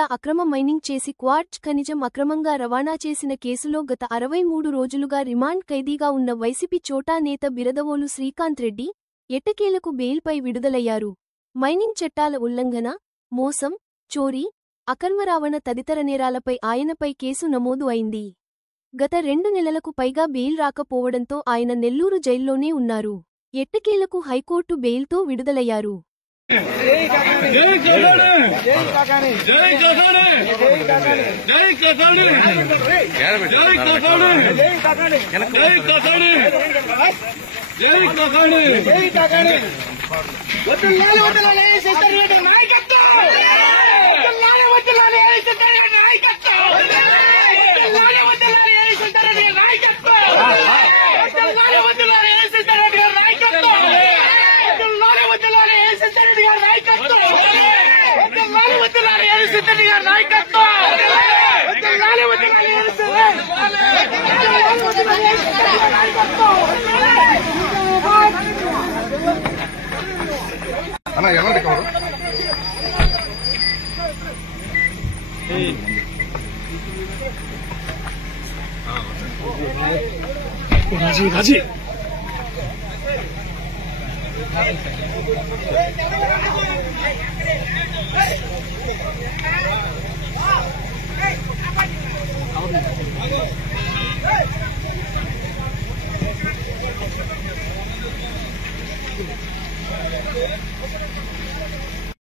లేకుండా అక్రమ మైనింగ్ చేసి క్వార్ట్జ్ ఖనిజం అక్రమంగా రవాణా చేసిన కేసులో గత 63 రోజులుగా రిమాండ్ ఖైదీగా ఉన్న వైసీపీ చోటా నేత బిరదవోలు శ్రీకాంత్ రెడ్డి ఎట్టకేలకు బెయిల్పై విడుదలయ్యారు. మైనింగ్ చట్టాల ఉల్లంఘన, మోసం, చోరీ, అక్రమ రవాణా తదితర నేరాలపై ఆయనపై కేసు నమోదు అయింది. గత 2 నెలలకు పైగా బెయిల్ రాకపోవడంతో ఆయన నెల్లూరు జైల్లోనే ఉన్నారు. ఎట్టకేలకు హైకోర్టు బెయిల్తో విడుదలయ్యారు. రాజీ